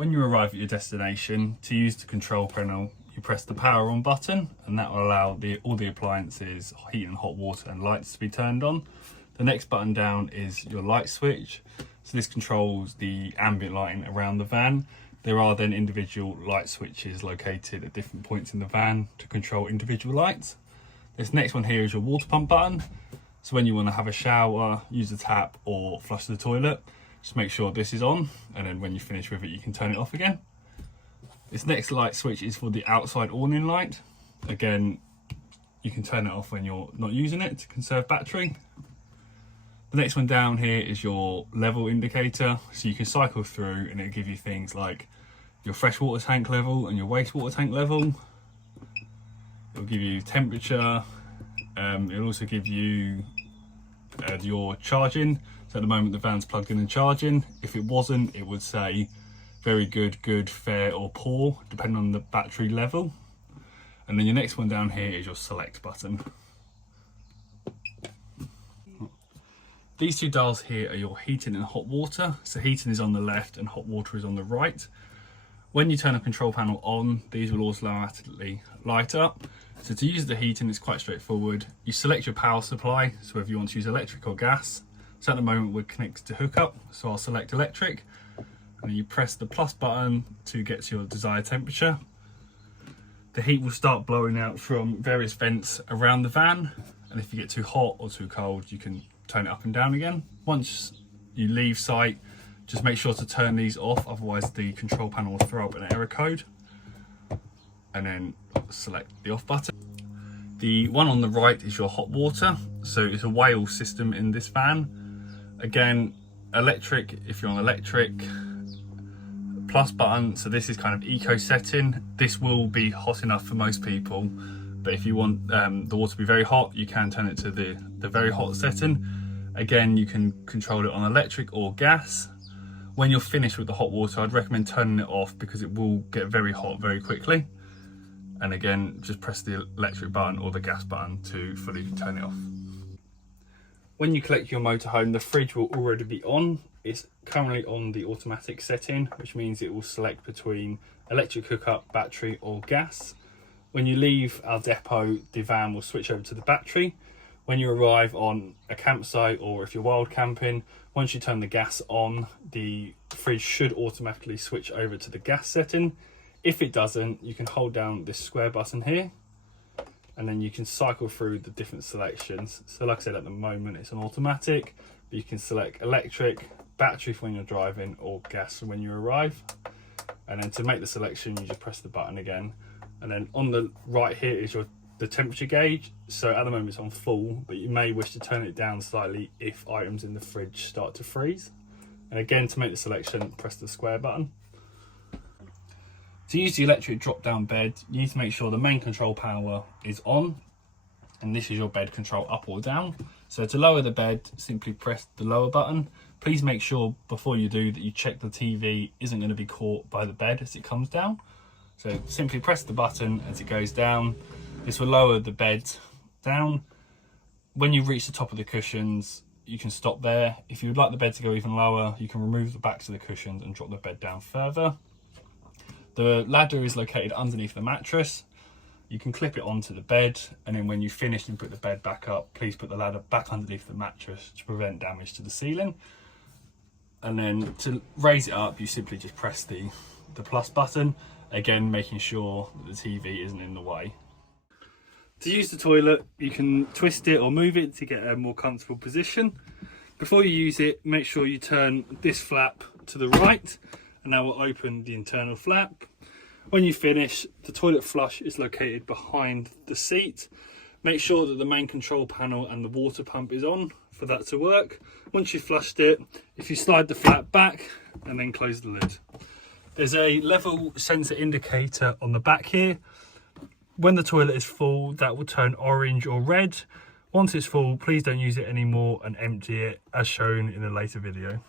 When you arrive at your destination, to use the control panel, you press the power on button, and that will allow all the appliances, heat and hot water and lights to be turned on. The next button down is your light switch. So this controls the ambient lighting around the van. There are then individual light switches located at different points in the van to control individual lights. This next one here is your water pump button. So when you want to have a shower, use the tap or flush the toilet, just make sure this is on, and then when you finish with it, you can turn it off again. This next light switch is for the outside awning light. Again, you can turn it off when you're not using it to conserve battery. The next one down here is your level indicator. So you can cycle through and it'll give you things like your freshwater tank level and your wastewater tank level. It'll give you temperature. It'll also give you your charging. So at the moment the van's plugged in and charging. If it wasn't, it would say very good, good, fair or poor, depending on the battery level. And then your next one down here is your select button. These two dials here are your heating and hot water. So heating is on the left and hot water is on the right. When you turn a control panel on, these will automatically light up. So to use the heating, it's quite straightforward. You select your power supply, so whether you want to use electric or gas. So at the moment we're connected to hookup, so I'll select electric. And then you press the plus button to get to your desired temperature. The heat will start blowing out from various vents around the van. And if you get too hot or too cold, you can turn it up and down again. Once you leave site, just make sure to turn these off, otherwise the control panel will throw up an error code. And then select the off button. The one on the right is your hot water. So it's a whale system in this van. Again, electric if you're on electric. Plus button, so this is kind of eco setting. This will be hot enough for most people, but if you want the water to be very hot, you can turn it to the very hot setting. Again, you can control it on electric or gas. When you're finished with the hot water, I'd recommend turning it off because it will get very hot very quickly. And again, just press the electric button or the gas button to fully turn it off. When you collect your motorhome, the fridge will already be on. It's currently on the automatic setting, which means it will select between electric hookup, battery or gas. When you leave our depot, the van will switch over to the battery. When you arrive on a campsite or if you're wild camping, once you turn the gas on, the fridge should automatically switch over to the gas setting. If it doesn't, you can hold down this square button here and then you can cycle through the different selections. So like I said, at the moment it's on automatic, but you can select electric, battery for when you're driving or gas for when you arrive. And then to make the selection, you just press the button again. And then on the right here is the temperature gauge. So at the moment it's on full, but you may wish to turn it down slightly if items in the fridge start to freeze. And again, to make the selection, press the square button. To use the electric drop down bed, you need to make sure the main control power is on, and this is your bed control up or down. So to lower the bed, simply press the lower button. Please make sure before you do that you check the TV isn't going to be caught by the bed as it comes down. So simply press the button as it goes down. This will lower the bed down. When you reach the top of the cushions, you can stop there. If you would like the bed to go even lower, you can remove the backs of the cushions and drop the bed down further. The ladder is located underneath the mattress. You can clip it onto the bed, and then when you finish and put the bed back up, please put the ladder back underneath the mattress to prevent damage to the ceiling. And then to raise it up, you simply just press the plus button, again making sure that the TV isn't in the way. To use the toilet, you can twist it or move it to get a more comfortable position. Before you use it, make sure you turn this flap to the right, and that will open the internal flap. When you finish, the toilet flush is located behind the seat. Make sure that the main control panel and the water pump is on for that to work. Once you've flushed it, if you slide the flap back and then close the lid. There's a level sensor indicator on the back here. When the toilet is full, that will turn orange or red. Once it's full, please don't use it anymore and empty it as shown in a later video.